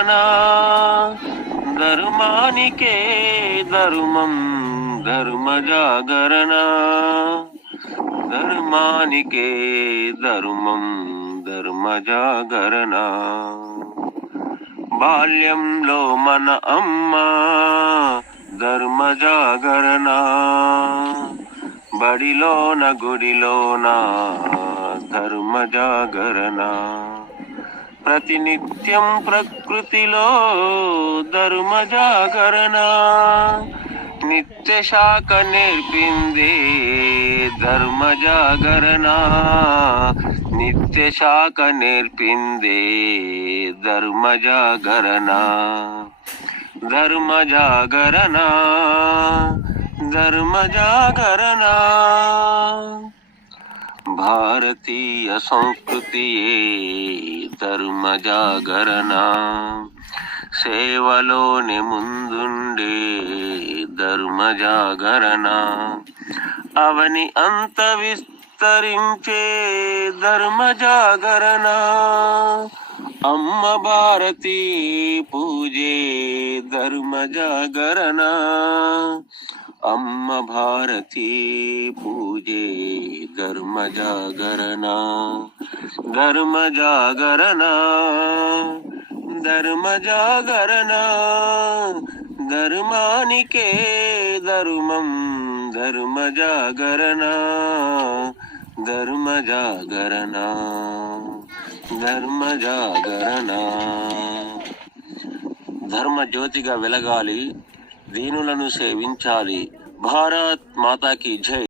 జాగరణ ధర్మానికే ధర్మం ధర్మ జాగరణ ధర్మానికే ధర్మం ధర్మ జాగరణ బాల్యంలో మన అమ్మ ధర్మ జాగరణ బడిలోన గుడిలోన ధర్మ జాగరణ ప్రతినిత్యం ప్రకృతిలో ధర్మ జాగరణ నిత్య శాఖ నేర్పిందే ధర్మ జాగరణ నిత్య శాఖ నేర్పిందే ధర్మ జాగరణ ధర్మ జాగరణ ధర్మ జాగరణ భారతీయ సంస్కృతియే ధర్మ జాగరణ సేవలోని ముందుండే ధర్మ జాగరణ అవని అంత విస్తరించే ధర్మ జాగరణ అమ్మ భారతి పూజే ధర్మ జాగరణ అమ్మ భారతి పూజే ధర్మ జాగరణ ధర్మ జాగరణ ధర్మ జాగరణ ధర్మానికే ధర్మం ధర్మ జాగరణ ధర్మ జాగరణ ధర్మ జాగరణ ధర్మ జ్యోతిగా వెలగాలి దీనులను సేవించాలి భారత్ మాతాకి జై